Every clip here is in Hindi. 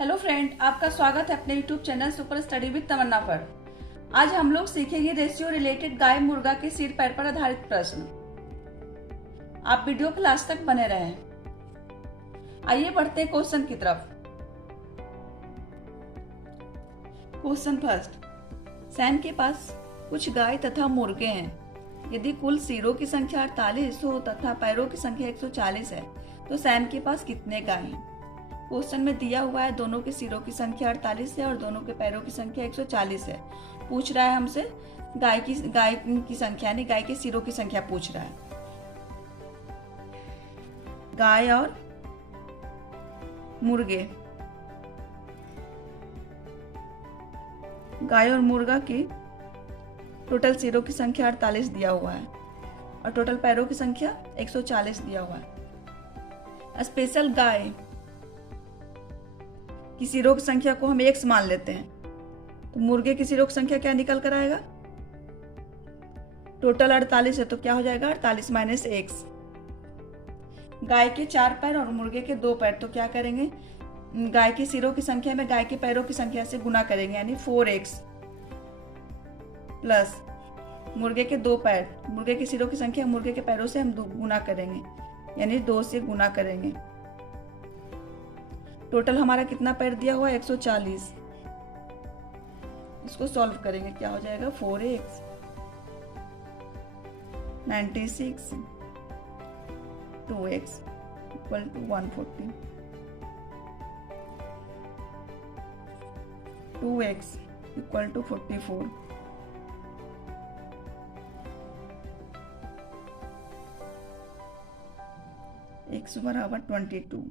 हेलो फ्रेंड, आपका स्वागत है अपने YouTube channel super study with Tamanna पर। आज हम लोग सीखेंगे रेशियो रिलेटेड गाय मुर्गा के सिर पैर पर आधारित प्रश्न। आप वीडियो को लास्ट तक बने रहें। आइए बढ़ते हैं क्वेश्चन की तरफ। क्वेश्चन फर्स्ट, सैम के पास कुछ गाय तथा मुर्गे हैं। यदि कुल सिरों की संख्या 48 हो तथा पैरों की संख्या 140 है तो सैम के पास कितने गाय हैं? क्वेश्चन में दिया हुआ है दोनों के सिरों की संख्या 48 है और दोनों के पैरों की संख्या 140 है। पूछ रहा है हमसे गाय की संख्या, यानी गाय के सिरों की संख्या पूछ रहा है। गाय और मुर्गे, गाय और मुर्गा की टोटल सिरों की संख्या 48 दिया हुआ है और टोटल पैरों की संख्या 140 दिया हुआ है। स्पेशल गाय की सिरों की संख्या को हम x मान लेते हैं, तो मुर्गे की सिरों की संख्या क्या निकल कर आएगा? टोटल 48 है तो क्या हो जाएगा? 48 माइनस x। गाय के 4 पैर और मुर्गे के 2 पैर, तो क्या करेंगे? गाय की सिरों की संख्या में गाय के पैरों की संख्या से गुना करेंगे, यानी 4x प्लस मुर्गे के 2 पैर, मुर्गे की सिरों की संख्या मुर्गे के पैरों से हम गुना करेंगे, यानी 2 से गुना करेंगे। टोटल हमारा कितना पैर दिया हुआ है? 140। इसको सॉल्व करेंगे, क्या हो जाएगा? 4x 96 2x equal to 140, 2x equal to 44, x बराबर 22।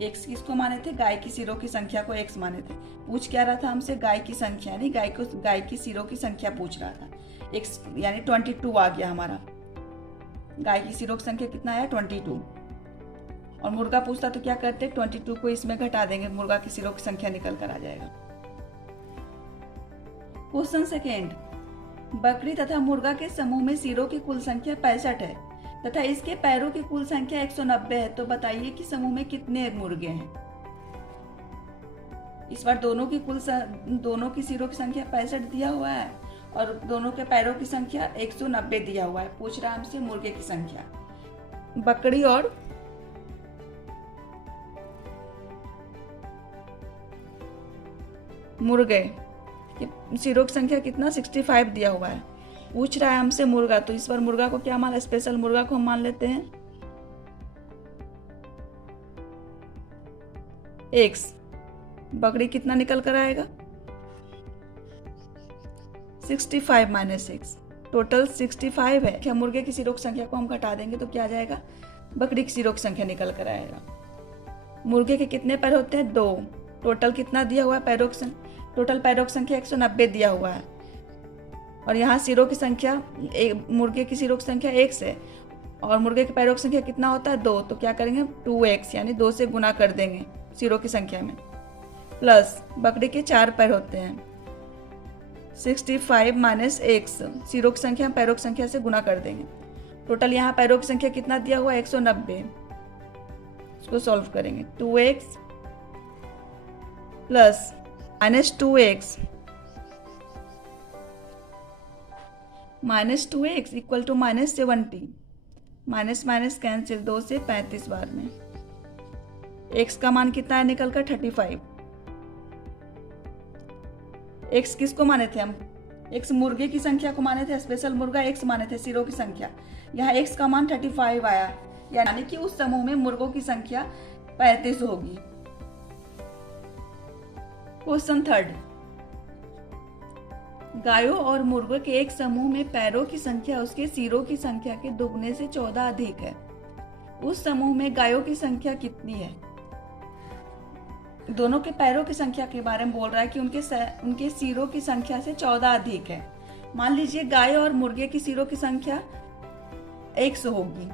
x किसको माने थे? गाय की सिरों की संख्या को x माने थे। पूछ क्या रहा था हमसे? गाय की संख्या, यानी गाय की सिरों की संख्या पूछ रहा था। x यानी 22 आ गया हमारा। गाय की सिरों की संख्या कितना आया? 22। और मुर्गा पूछता तो क्या करते? 22 को इसमें घटा देंगे, मुर्गा की सिरों की संख्या निकल कर आ जाएगा। क्वेश्चन सेकेंड, बकरी तथा मुर्गा के समूह में सिरों की कुल संख्या 65 है तथा इसके पैरों की कुल संख्या 190 है, तो बताइए कि समूह में कितने मुर्गे हैं? इस बार दोनों की सिरों की संख्या 65 दिया हुआ है और दोनों के पैरों की संख्या 190 दिया हुआ है। पूछ रहा है हमसे मुर्गे की संख्या। बकरी और मुर्गे की सिरों की संख्या कितना? 65 दिया हुआ है। पूछ रहा है हमसे मुर्गा, तो इस बार मुर्गा को क्या मान, स्पेशल मुर्गा को हम मान लेते हैं x। बकरी कितना निकल कर आएगा? 65 माइनस x, टोटल 65 है। क्या मुर्गे की सिरों की संख्या को हम घटा देंगे तो क्या आ जाएगा? बकरी की सिरों की संख्या निकल कर आएगा। मुर्गे के कितने पैर होते हैं? 2। टोटल कितना दिया हुआ है? पैरों की टोटल पैरों की संख्या 190 दिया हुआ है और यहाँ सिरों की संख्या, मुर्गे की सिरों की संख्या x है और मुर्गे के पैरों की संख्या कितना होता है? 2। तो क्या करेंगे? 2x यानी 2 से गुना कर देंगे सिरों की संख्या में, प्लस बकरी के 4 पैर होते हैं, 65 माइनस x, सिरों की संख्या पैरों की संख्या से गुना कर देंगे। टोटल यहाँ पैरों की संख्या कितना दिया हुआ है? 190। इसको सॉल्व करेंगे, 2x plus minus 2x minus 2x equal to minus 70। Minus minus cancel, 2 से 35 बार में। x का मान कितना है निकल कर? 35। x किसको माने थे हम? x मुर्गे की संख्या को माने थे, स्पेशल मुर्गा x माने थे, सिरों की संख्या। यहाँ x का मान 35 आया, यानी कि उस समूह में मुर्गों की संख्या 35 होगी। क्वेश्चन थर्ड, गायों और मुर्गों के एक समूह में पैरों की संख्या उसके सिरों की संख्या के दुगने से 14 अधिक है। उस समूह में गायों की संख्या कितनी है? दोनों के पैरों की संख्या के बारे में बोल रहा है कि उनके सिरों की संख्या से 14 अधिक है। मान लीजिए गाय और मुर्गे की सिरों की संख्या 100 होगी।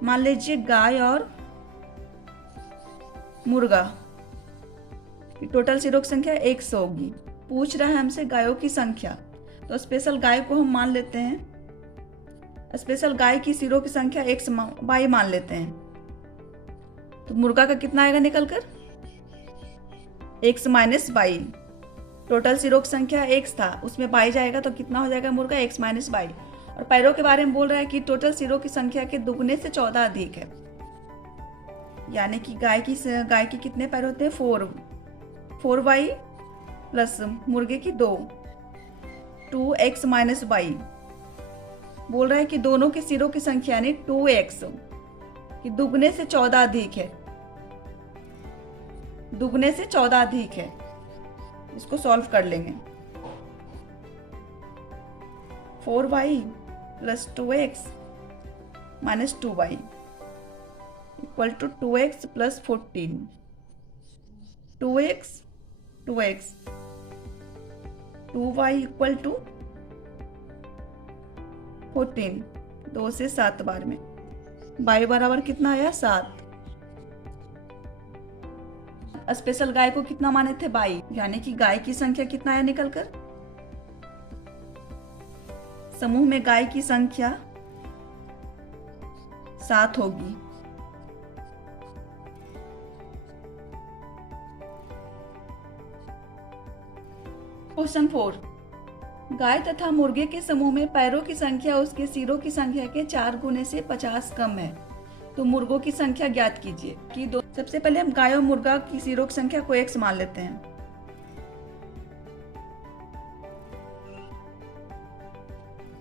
मान लीजिए गाय और मुर्गा टोटल सिरों की संख्या 100 होगी। पूछ रहा है हमसे गायों की संख्या, तो स्पेशल गाय को हम मान लेते हैं, स्पेशल गाय की सिरों की संख्या x y मान लेते हैं। तो मुर्गा का कितना आएगा निकल कर, x माइनस वाई। टोटल सिरों की संख्या x था, उसमें y जाएगा तो कितना हो जाएगा मुर्गा, x माइनस वाई। और पैरों के बारे में बोल रहा है कि टोटल सिरों की संख्या के दुगने से 14 अधिक है, यानी कि गाय की कितने पैर होते हैं, 4y प्लस मुर्गे की 2x माइनस वाई। बोल रहा है कि दोनों के सिरों की संख्या यानी 2x कि दुगने से 14 अधिक है, दुगने से 14 अधिक है। इसको सॉल्व कर लेंगे। 4y plus 2x minus 2y equal to 2x plus 14। 2x 2y equal to 14। 2 से 7 बार में y बराबर कितना आया, 7। स्पेशल गाय को कितना माने थे, 22, यानी कि गाय की संख्या कितना आया निकल कर, समूह में गाय की संख्या 7 होगी। क्वेश्चन 4, गाय तथा मुर्गे के समूह में पैरों की संख्या उसके सिरों की संख्या के 4 गुने से 50 कम है, तो मुर्गों की संख्या ज्ञात कीजिए। कि दो सबसे पहले हम गाय और मुर्गा की सिरों की संख्या को x मान लेते हैं।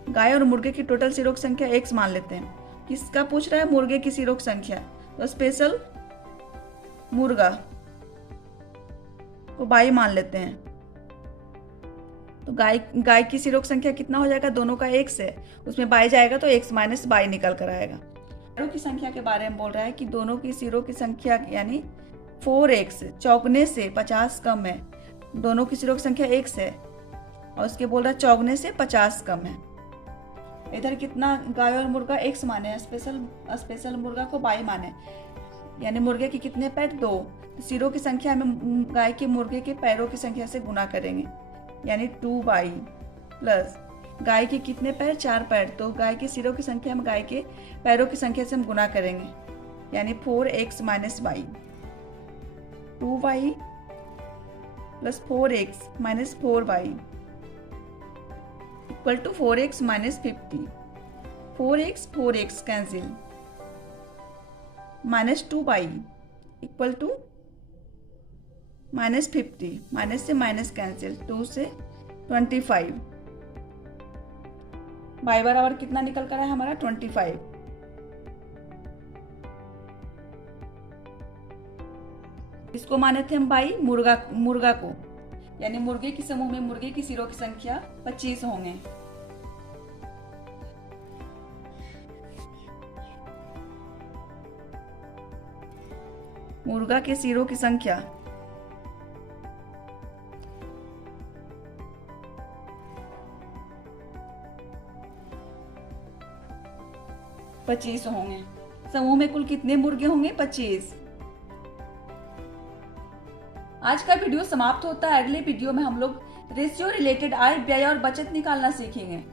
गाय और मुर्गे की टोटल सिरों की संख्या x मान लेते हैं। किसका पूछ रहा है, मुर्गे की सिरों की संख्या, तो स्पेशल मुर्गा को y मान लेते हैं। तो गाय की सिरों की संख्या कितना हो जाएगा, दोनों का x है, उसमें y जाएगा तो x माइनस y निकल कर आएगा। पैरों की संख्या के बारे में बोल रहा है कि दोनों की सिरों की संख्या यानी 4x चौगने से 50 कम है। दोनों की सिरों की संख्या x है और उसके बोल रहा है चौगने से 50 कम है। इधर कितना गाय और मुर्गा x माने, स्पेशल मुर्गा को y माने, यानी मुर्गे के कितने पैर, 2। सिरों की संख्या में गाय के मुर्गे के पैरों की संख्या से गुना करेंगे, यानी 2y प्लस गाय के कितने पैर, 4 पैर, तो गाय के सिरों की संख्या में गाय के पैरों की संख्या से हम गुना करेंगे, यानी 4x minus y. 2y plus 4x minus 4y equal to 4x minus 50। 4x cancel, minus 2y equal to minus 50, minus से माइनस कैंसिल, 2 से 25। y बराबर कितना निकल कर है हमारा, 25। इसको माने थे हम y, मुर्गा को, यानी मुर्गे के समूह में मुर्गे की सिरों की संख्या 25 होंगे। मुर्गा के सिरों की संख्या 25 होंगे। समूह में कुल कितने मुर्गे होंगे, 25। आज का वीडियो समाप्त होता है। अगले वीडियो में हम लोग रेशियो रिलेटेड आय, व्यय और बचत निकालना सीखेंगे।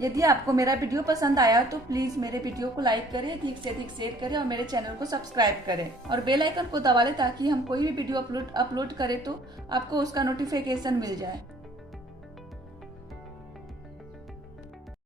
यदि आपको मेरा वीडियो पसंद आया तो प्लीज मेरे वीडियो को लाइक करें, अधिक से अधिक शेयर करें और मेरे चैनल को सब्सक्राइब करें और बेल आइकन को दबा लें ताकि हम कोई भी वीडियो अपलोड करें तो आपको उसका नोटिफिकेशन मिल जाए।